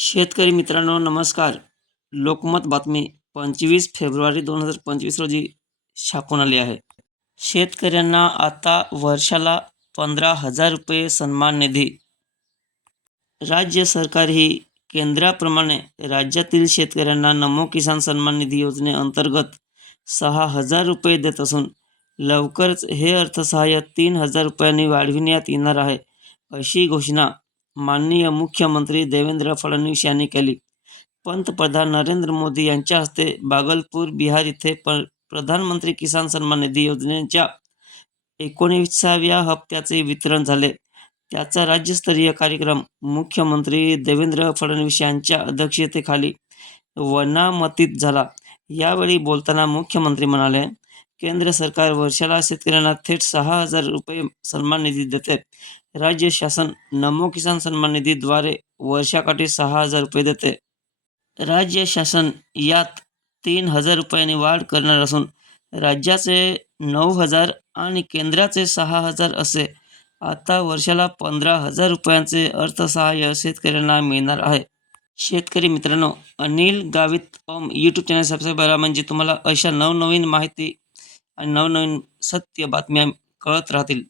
शेतकरी मित्रांनो नमस्कार. लोकमत बातमी पंचवीस फेब्रुवारी दोन हजार पंचवीस रोजी छापून आली आहे. शेतकऱ्यांना आता वर्षाला पंधरा हजार रुपये सन्मान निधी. राज्य सरकार ही केंद्राप्रमाणे राज्यातील शेतकऱ्यांना नमो किसान सन्मान निधी योजनेअंतर्गत सहा हजार रुपये देत असून लवकरच हे अर्थसहाय्य तीन हजार रुपयांनी वाढविण्यात येणार आहे अशी घोषणा माननीय मुख्यमंत्री देवेंद्र फडणवीस यांनी केली. पंतप्रधान नरेंद्र मोदी यांच्या हस्ते बागलपूर बिहार इथे प प्रधानमंत्री किसान सन्मान निधी योजनेच्या एकोणीसाव्या हप्त्याचे वितरण झाले. त्याचा राज्यस्तरीय कार्यक्रम मुख्यमंत्री देवेंद्र फडणवीस यांच्या अध्यक्षतेखाली वनामतीत झाला. यावेळी बोलताना मुख्यमंत्री म्हणाले केंद्र सरकार वर्षाला शेतकऱ्यांना थेट सहा हजार रुपये सन्मान निधी देते. राज्य शासन नमो किसान सन्मान निधीद्वारे वर्षाकाठी सहा हजार रुपये देते. राज्य शासन यात तीन हजार रुपयांनी वाढ करणार असून राज्याचे नऊ हजार आणि केंद्राचे सहा हजार असे आता वर्षाला पंधरा हजार रुपयांचे अर्थसहाय्य शेतकऱ्यांना मिळणार आहे. शेतकरी मित्रांनो Anil Gavit Om YouTube channel subscribe करा. म्हणजे तुम्हाला अशा नवनवीन माहिती आणि नवनवीन सत्य बातम्या कळत राहतील.